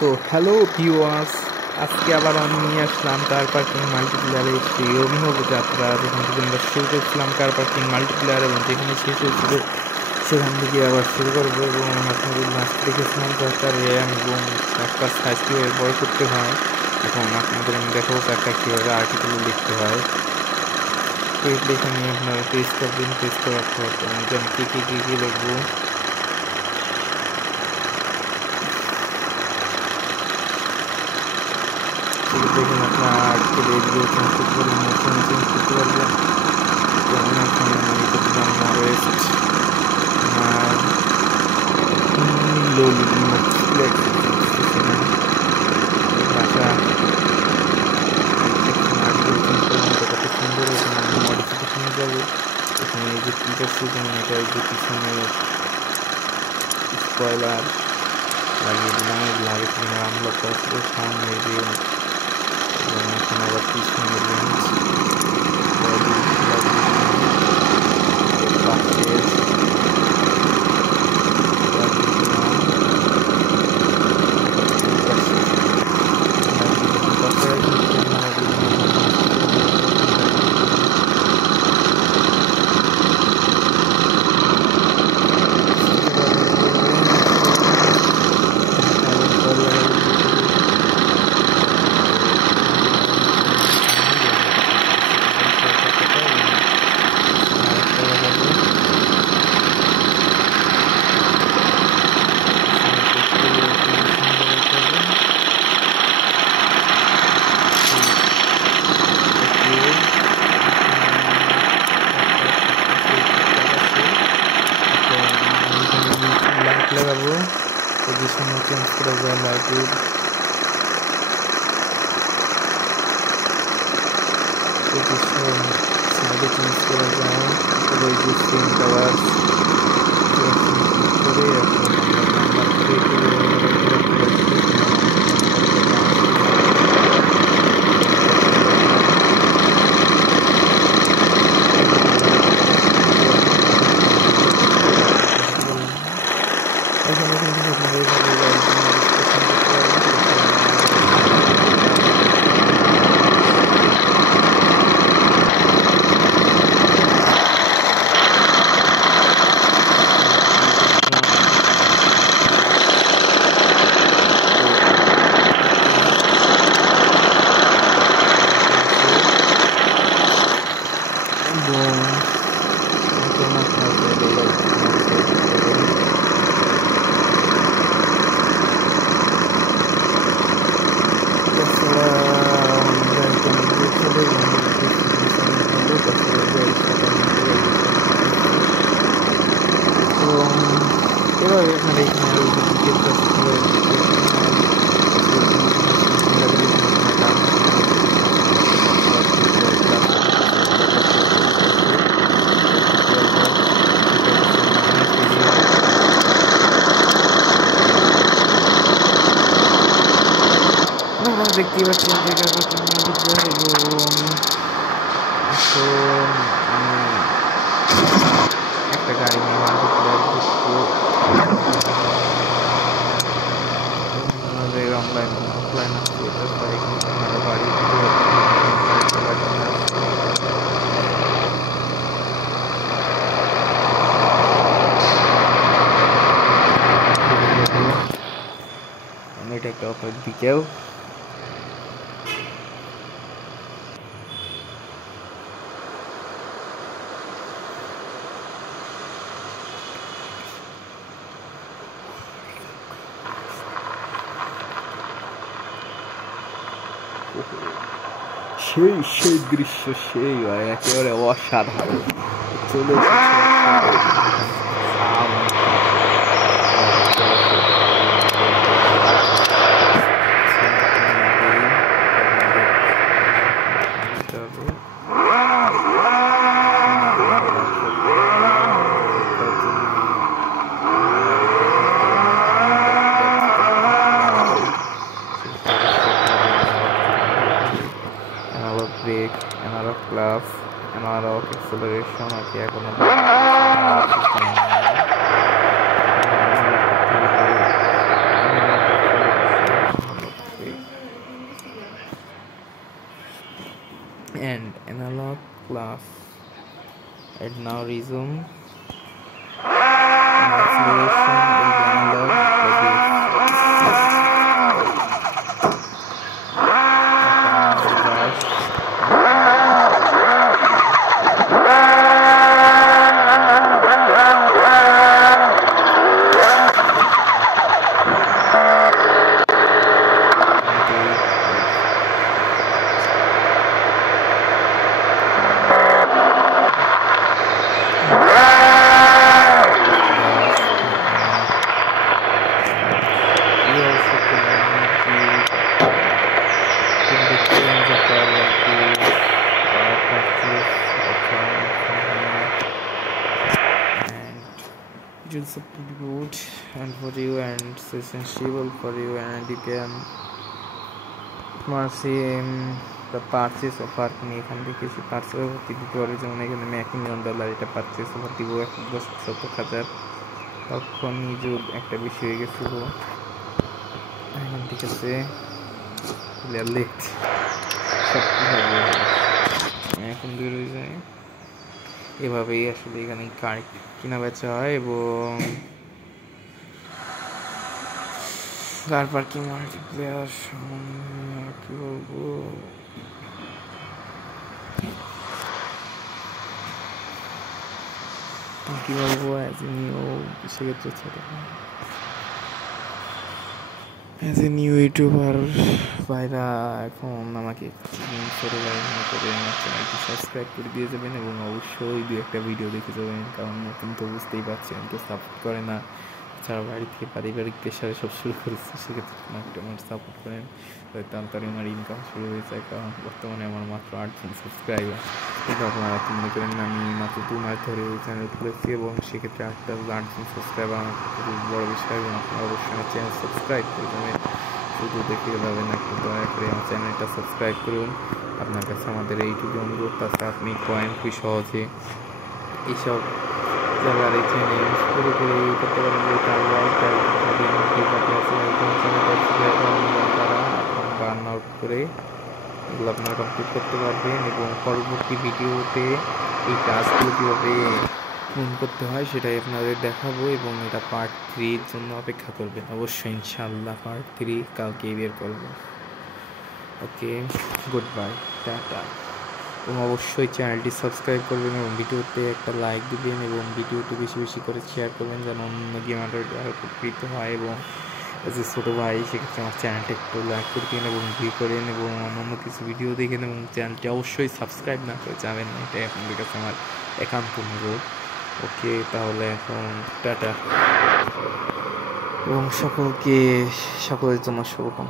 তো hello viewers, আজকে আবার আমি নিয়ে আসলাম কার পার্কিং মাল্টিপ্লেয়ারের সেই অভিনব যাত্রা। যেখান থেকে আমরা শুরু করেছিলাম কার পার্কিং মাল্টিপ্লেয়ার এবং যেখানে শেষ হয়েছিল সেখান থেকে আবার শুরু করবো। এবং আপনাদের লাস্ট দেখেছিলাম চারটার র্যাম এবং চারটার সাইজ কীভাবে বড় করতে হয়। এখন আপনাদের আমি দেখাবো চারটা কীভাবে আর্টিকেলে লিখতে হয়। পেজ লেখা নিয়ে আপনারা পেজ করবেন, পেজ করার পর আমি কী লিখবো দেখুন। আপনার আর্টিকেল এগুলো চেঞ্জ করতে পারবেন, মোশন চেঞ্জ করতে পারবেন। যেমন এখন আমি লিখে দিলাম নরওয়েস্ট আর ভাষা আর্টিকেল চেঞ্জ করবেন। এটা কত সুন্দর। এখন আমি মডিফিকেশনে যাবো। এখানে এই যে কীটা শুধু এটা এই যে পিছনে স্পয়লার লাগিয়ে দিলাম। এগুলো আগে থেকে আনলক করা ছিল। সামনে রেঞ্জ এবং এখন আবার পিছনে রেঞ্জ পাশের লাগাবো। পজিশনও চেঞ্জ করা যায়, লাইটের পজিশন সাইডে চেঞ্জ করা যায়। তারপরে যে স্ক্রিন কালার করে এখন নাম্বার দেখতে পাচ্ছেন একটা গাড়ি নিয়ে মাল্টিপ্লেয়ার ঢুকবো। আমাদের অনলাইন আছে, আমরা বাড়ি এটা একটা অপর দিকেও সেই দৃশ্য সেই একেবারে অসাধারণ। চলে break, analog class, analog acceleration আর কি এখনো off. And now resume. And acceleration will be unlocked by this. It will be good and for you, and it's essential for you, and you can see the purchase offer এখান থেকে কিছু purchase offer দিতে পারে, যেমন এখানে আমি $1 million এটা purchase offer দিব 1,70,000। তখন নিযুগ একটা বিষয় হয়ে গেছিল এখন, ঠিক আছে লেট সব এখন বের হয়ে যায়। এভাবেই আসলে এখানে কার কিনা বেচা হয় এবং কার পার্কিং মাল্টিপ্লেয়ার কি বলবো, সেক্ষেত্রে অ্যাজ এ নিউ ইউটিউবার ভাইরা এখন আমাকে ছোটো ভাই মনে করে আমার চ্যানেলটি সাবস্ক্রাইব করে দিয়ে যাবেন এবং অবশ্যই দু একটা ভিডিও দেখে যাবেন, কারণ নতুন তো বুঝতেই পারছেন কেউ সাপোর্ট করে না। ছাড়া বাড়ি থেকে পারিবারিক প্রেশারে সব শুরু করেছে, সেক্ষেত্রে একটু আমার সাপোর্ট করেন, তাড়াতাড়ি আমার ইনকাম শুরু হয়ে যায়। কারণ বর্তমানে আমার মাত্র 8 জন সাবস্ক্রাইবার, কিন্তু আপনারা তো মনে করেন না আমি মাত্র 2 মাস ধরে ওই চ্যানেল খুলেছি এবং সেক্ষেত্রে 8 জন সাবস্ক্রাইবার আমার খুব বড় বিষয়। এবং আপনারা অবশ্যই আমার চ্যানেল সাবস্ক্রাইব করে দেবেন, শুধু দেখে যাবেন না, একটু দয়া করে আমার চ্যানেলটা সাবস্ক্রাইব করুন। আপনার কাছে আমাদের এইটুকু অনুরোধ, তাছাড়া আপনি কয়েন খুবই সহজে এইসব জায়গার এখানে শুরু করে করতে পারেন। বার্ন আউট করে এগুলো আপনারা কমপ্লিট করতে পারবেন এবং পরবর্তী ভিডিওতে এই টাস্কগুলো কীভাবে পূরণ করতে হয় সেটাই আপনাদের দেখাবো এবং এটা পার্ট 3-র জন্য অপেক্ষা করবেন অবশ্যই। ইনশাআল্লাহ পার্ট 3 কালকেই বের করব। ওকে, গুড বাই, টাটা। এবং অবশ্যই চ্যানেলটি সাবস্ক্রাইব করবেন এবং ভিডিওতে একটা লাইক দিবেন এবং ভিডিওটি বেশি বেশি করে শেয়ার করবেন, যেন অন্য গেমাররা আরও উপকৃত হয়। এবং যে ছোটো ভাই, সেক্ষেত্রে আমার চ্যানেলটা একটু লাইক করে দিন এবং ভিউ করেন এবং অন্য কিছু ভিডিও দেখেন এবং চ্যানেলটি অবশ্যই সাবস্ক্রাইব না করে যাবেন না, এটাই আপনাদের কাছে আমার একান্ত অনুরোধ। ওকে, তাহলে এখন টাটা এবং সকলের জন্য শুভকামনা।